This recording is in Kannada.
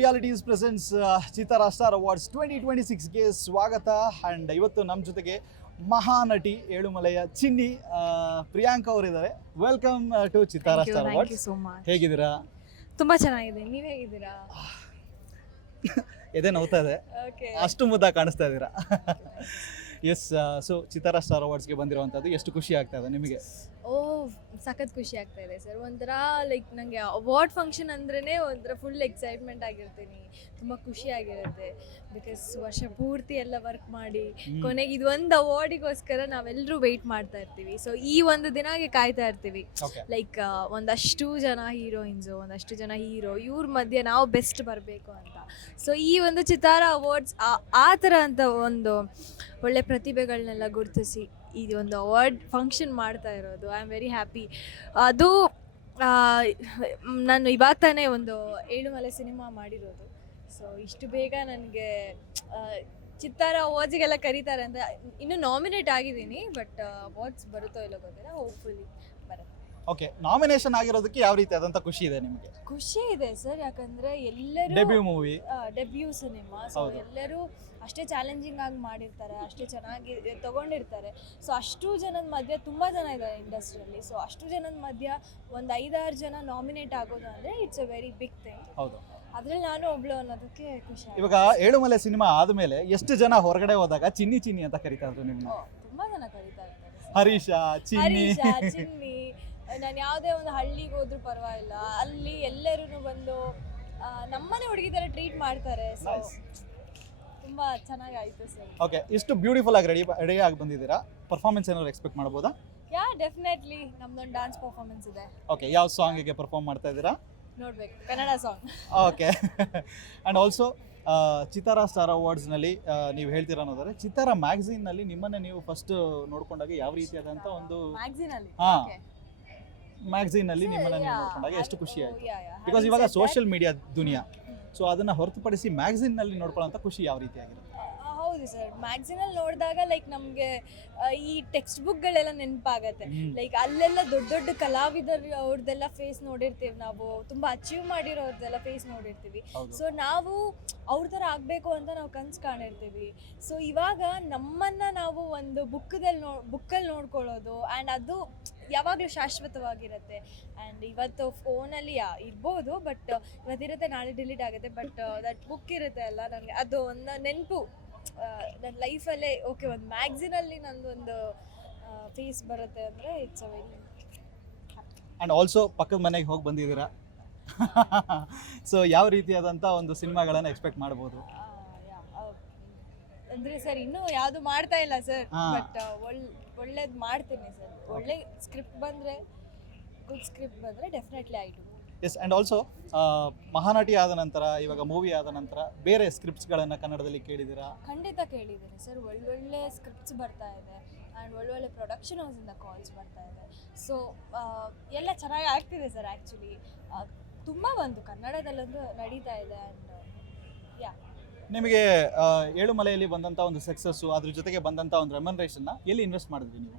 ರಿಯಾಲಿಟೀಸ್ ಪ್ರೆಸೆಂಟ್ಸ್ ಚಿತ್ತಾರ ಸ್ಟಾರ್ ಅವಾರ್ಡ್ಸ್ 2026ಗೆ ಸ್ವಾಗತ. ಆ್ಯಂಡ್ ಇವತ್ತು ನಮ್ಮ ಜೊತೆಗೆ ಮಹಾನಟಿ ಏಳುಮಲೆಯ ಚಿನ್ನಿ ಪ್ರಿಯಾಂಕಾ ಅವರಿದ್ದಾರೆ. ವೆಲ್ಕಮ್ ಟು ಚಿತ್ತಾರ ಸ್ಟಾರ್ ಅವಾರ್ಡ್ಸ್. ಹೇಗಿದ್ದೀರಾ? ತುಂಬಾ ಚೆನ್ನಾಗಿದೆ. ನೀವು ಹೇಗಿದ್ದೀರಾ? ಎದೆ ನೋವ್ತಾ ಇದೆ, ಅಷ್ಟು ಮುದ್ದ ಕಾಣಿಸ್ತಾ ಇದ್ದೀರಾ. ಎಸ್, ಸೊ ಚಿತ್ತಾರ ಸ್ಟಾರ್ ಅವಾರ್ಡ್ಸ್ಗೆ ಬಂದಿರುವಂಥದ್ದು ಎಷ್ಟು ಖುಷಿ ಆಗ್ತಾ ಇದೆ ನಿಮಗೆ? ಸಖತ್ ಖುಷಿ ಆಗ್ತಾ ಇದೆ ಸರ್. ಒಂಥರ ಲೈಕ್ ನನಗೆ ಅವಾರ್ಡ್ ಫಂಕ್ಷನ್ ಅಂದ್ರೇ ಒಂಥರ ಫುಲ್ ಎಕ್ಸೈಟ್ಮೆಂಟ್ ಆಗಿರ್ತೀನಿ. ತುಂಬ ಖುಷಿಯಾಗಿರುತ್ತೆ. ಬಿಕಾಸ್ ವರ್ಷ ಪೂರ್ತಿ ಎಲ್ಲ ವರ್ಕ್ ಮಾಡಿ ಕೊನೆಗೆ ಇದು ಒಂದು ಅವಾರ್ಡಿಗೋಸ್ಕರ ನಾವೆಲ್ಲರೂ ವೆಯ್ಟ್ ಮಾಡ್ತಾ ಇರ್ತೀವಿ. ಸೊ ಈ ಒಂದು ದಿನಕ್ಕೆ ಕಾಯ್ತಾ ಇರ್ತೀವಿ. ಲೈಕ್ ಒಂದಷ್ಟು ಜನ ಹೀರೋಯಿನ್ಸು, ಒಂದಷ್ಟು ಜನ ಹೀರೋ, ಇವ್ರ ಮಧ್ಯೆ ನಾವು ಬೆಸ್ಟ್ ಬರಬೇಕು ಅಂತ. ಸೊ ಈ ಒಂದು ಚಿತ್ತಾರ ಅವಾರ್ಡ್ಸ್ ಆ ಥರ ಅಂತ ಒಂದು ಒಳ್ಳೆ ಪ್ರತಿಭೆಗಳನ್ನೆಲ್ಲ ಗುರುತಿಸಿ ಈ ಒಂದು ಅವಾರ್ಡ್ ಫಂಕ್ಷನ್ ಮಾಡ್ತಾ ಇರೋದು. I am very happy. ಅದು ನಾನು ಇವಾಗ ತಾನೇ ಒಂದು ಏಳುಮಲೆ ಸಿನಿಮಾ ಮಾಡಿರೋದು. ಸೊ ಇಷ್ಟು ಬೇಗ ನನಗೆ ಚಿತ್ತಾರ ಅವಾರ್ಡ್ಸಿಗೆಲ್ಲ ಕರೀತಾರೆ ಅಂತ ಇನ್ನೂ ನಾಮಿನೇಟ್ ಆಗಿದ್ದೀನಿ. ಬಟ್ ಅವಾರ್ಡ್ಸ್ ಬರುತ್ತೋ ಇಲ್ಲೋ ಗೊತ್ತಿಲ್ಲ, ಹೋಪ್ಫುಲಿ ಬರುತ್ತೆ. ಓಕೆ, ನಾಮಿನೇಷನ್ ಆಗಿರೋದಕ್ಕೆ ಯಾವ ರೀತಿ ಆದಂಥ ಖುಷಿ ಇದೆ ನಿಮಗೆ? ಖುಷಿ ಇದೆ ಸರ್, ಯಾಕಂದರೆ ಎಲ್ಲರೂ ಡೆಬ್ಯೂ ಸಿನಿಮಾ. ಸೊ ಎಲ್ಲರೂ ಅಷ್ಟೇ ಚಾಲೆಂಜಿಂಗ್ ಆಗಿ ಮಾಡಿರ್ತಾರೆ, ಅಷ್ಟೇ ಚೆನ್ನಾಗಿ ತೊಗೊಂಡಿರ್ತಾರೆ. ಸೊ ಅಷ್ಟು ಜನದ ಮಧ್ಯೆ ತುಂಬ ಜನ ಇದ್ದಾರೆ ಇಂಡಸ್ಟ್ರಿಯಲ್ಲಿ. ಸೊ ಅಷ್ಟು ಜನದ ಮಧ್ಯೆ ಒಂದು 5-6 ಜನ ನಾಮಿನೇಟ್ ಆಗೋದು ಅಂದರೆ it's a very big thing. ಹೌದು, ಅದ್ರಲ್ಲಿ ನಾನು ಒಬ್ಳು ಅನ್ನೋದಕ್ಕೆ ಖುಷಿ. ಇವಾಗ ಏಳುಮಲೆ ಸಿನಿಮಾ ಆದಮೇಲೆ ಎಷ್ಟು ಜನ ಹೊರಗಡೆ ಹೋದಾಗ ಚಿನ್ನಿ ಚಿನ್ನಿ ಅಂತ ಕರೀತಾ ಇದ್ರು ನಿಮ್ಮನ್ನ? ತುಂಬ ಜನ ಕರೀತಾ ಇರ್ತಾರೆ. ಹರೀಶಾ, ಚಿನ್ನಿ. ನಾನು ಯಾವುದೇ ಒಂದು ಹಳ್ಳಿಗೆ ಹೋದ್ರೂ ಪರವಾಗಿಲ್ಲ, ಅಲ್ಲಿ ಎಲ್ಲರೂ ಬಂದು ನಮ್ಮನೆ ಹುಡುಗಿ ಥರ ಟ್ರೀಟ್ ಮಾಡ್ತಾರೆ. ಸೊ ತುಂಬ ಚೆನ್ನಾಗಿ ಆಯಿತು ಸರ್. ಓಕೆ, ಇಷ್ಟು ಬ್ಯೂಟಿಫುಲ್ ಆಗಿ ರೆಡಿ ಆಗಿ ಬಂದಿದ್ದೀರಾ. ಪರ್ಫಾರ್ಮೆನ್ಸ್ ಏನಾದ್ರು ಎಕ್ಸ್ಪೆಕ್ಟ್ ಮಾಡ್ಬೋದಾ? ಡೆಫಿನೆಟ್ಲಿ ನಮ್ದೊಂದು ಡಾನ್ಸ್ ಪರ್ಫಾರ್ಮೆನ್ಸ್ ಇದೆ. ಓಕೆ, ಯಾವ ಸಾಂಗಿಗೆ ಪರ್ಫಾರ್ಮ್ ಮಾಡ್ತಾ ಇದ್ದೀರಾ? ನೋಡ್ಬೇಕು, Kannada song. Okay. And also ಚಿತ್ತಾರ ಸ್ಟಾರ್ ಅವಾರ್ಡ್ಸ್ನಲ್ಲಿ ನೀವು ಹೇಳ್ತೀರಾ ಅನ್ನೋದಾದ್ರೆ ಚಿತ್ತಾರ ಮ್ಯಾಗಝೀನ್ನಲ್ಲಿ ನಿಮ್ಮನ್ನೇ ನೀವು ಫಸ್ಟ್ ನೋಡ್ಕೊಂಡಾಗ ಯಾವ ರೀತಿಯಾದಂಥ ಒಂದು ಮ್ಯಾಗಝೀನಲ್ಲಿ ನಿಮ್ಮನ್ನ ನೀವು ನೋಡ್ಕೊಂಡಾಗ ಎಷ್ಟು ಖುಷಿ ಆಯಿತು? ಬಿಕಾಸ್ ಇವಾಗ ಸೋಷಿಯಲ್ ಮೀಡಿಯಾ ದುನಿಯಾ, ಸೊ ಅದನ್ನು ಹೊರತುಪಡಿಸಿ ಮ್ಯಾಗಝೀನ್ನಲ್ಲಿ ನೋಡ್ಕೊಳ್ಳೋಂಥ ಖುಷಿ ಯಾವ ರೀತಿಯಾಗಿರುತ್ತೆ? ಹೌದು ಸರ್, ಮ್ಯಾಗಝೀನಲ್ಲಿ ನೋಡಿದಾಗ ಲೈಕ್ ನಮಗೆ ಈ ಟೆಕ್ಸ್ಟ್ ಬುಕ್ಗಳೆಲ್ಲ ನೆನಪಾಗತ್ತೆ. ಲೈಕ್ ಅಲ್ಲೆಲ್ಲ ದೊಡ್ಡ ದೊಡ್ಡ ಕಲಾವಿದರು ಅವ್ರದ್ದೆಲ್ಲ ಫೇಸ್ ನೋಡಿರ್ತೀವಿ ನಾವು, ತುಂಬ ಅಚೀವ್ ಮಾಡಿರೋರ್ದೆಲ್ಲ ಫೇಸ್ ನೋಡಿರ್ತೀವಿ. ಸೊ ನಾವು ಅವ್ರ ಥರ ಆಗಬೇಕು ಅಂತ ನಾವು ಕನಸು ಕಾಣಿರ್ತೀವಿ. ಸೊ ಇವಾಗ ನಮ್ಮನ್ನು ನಾವು ಒಂದು ಬುಕ್ಕಲ್ಲಿ ನೋಡ್ಕೊಳ್ಳೋದು, ಆ್ಯಂಡ್ ಅದು ಯಾವಾಗಲೂ ಶಾಶ್ವತವಾಗಿರುತ್ತೆ. ಆ್ಯಂಡ್ ಇವತ್ತು ಫೋನಲ್ಲಿ ಇರ್ಬೋದು, ಬಟ್ ಇವತ್ತಿರುತ್ತೆ, ನಾಳೆ ಡಿಲೀಟ್ ಆಗುತ್ತೆ. ಬಟ್ ದಟ್ ಬುಕ್ ಇರುತ್ತೆ ಅಲ್ಲ, ನನಗೆ ಅದು ಒಂದು ನೆನಪು ನನ್ನ ಲೈಫಲ್ಲೇ. ಓಕೆ, ಒಂದು ಮ್ಯಾಗ್ಝೀನಲ್ಲಿ ನಂದೊಂದು ಫೇಸ್ ಬರುತ್ತೆ ಅಂದರೆ it's a very happy. And also ಪಕ್ಕದ ಮನೆಗೆ ಹೋಗಿ ಬಂದಿದ್ದೀರಾ. ಸೊ ಯಾವ ರೀತಿಯಾದಂಥ ಒಂದು ಸಿನಿಮಾಗಳನ್ನು ಎಕ್ಸ್ಪೆಕ್ಟ್ ಮಾಡ್ಬೋದು? ಅಂದರೆ ಸರ್ ಇನ್ನೂ ಯಾವುದು ಮಾಡ್ತಾ ಇಲ್ಲ ಸರ್, ಬಟ್ ಒಳ್ಳೇದು ಮಾಡ್ತೀನಿ ಸರ್. ಒಳ್ಳೆ ಸ್ಕ್ರಿಪ್ಟ್ ಬಂದರೆ, ಗುಡ್ ಸ್ಕ್ರಿಪ್ಟ್ ಬಂದರೆ definitely I do. Yes, and also Mahanati ಆದ ನಂತರ, ಇವಾಗ ಮೂವಿ ಆದ ನಂತರ ಬೇರೆ ಸ್ಕ್ರಿಪ್ಟ್ಸ್ಗಳನ್ನು ಕನ್ನಡದಲ್ಲಿ ಕೇಳಿದ್ದೀರಾ? ಖಂಡಿತ ಕೇಳಿದ್ದೀನಿ ಸರ್. ಒಳ್ಳೊಳ್ಳೆ ಸ್ಕ್ರಿಪ್ಟ್ಸ್ ಬರ್ತಾ ಇದೆ, ಆ್ಯಂಡ್ ಒಳ್ಳೊಳ್ಳೆ ಪ್ರೊಡಕ್ಷನ್ ಹೌಸಿಂದ ಕಾಲ್ಸ್ ಬರ್ತಾ ಇದೆ. ಸೊ ಎಲ್ಲ ಚೆನ್ನಾಗಿ ಆಗ್ತಿದೆ ಸರ್. ಆ್ಯಕ್ಚುಲಿ ತುಂಬ ಒಂದು ಕನ್ನಡದಲ್ಲೊಂದು ನಡೀತಾ ಇದೆ. ಆ್ಯಂಡ್ ನಿಮಗೆ ಏಳುಮಲೆಯಲ್ಲಿ ಬಂದಂಥ ಒಂದು ಸಕ್ಸಸ್ಸು, ಅದ್ರ ಜೊತೆಗೆ ಬಂದಂಥ ಒಂದು ರೆಮ್ಯುನರೇಷನ್ನ ಎಲ್ಲಿ ಇನ್ವೆಸ್ಟ್ ಮಾಡಿದ್ವಿ ನೀವು?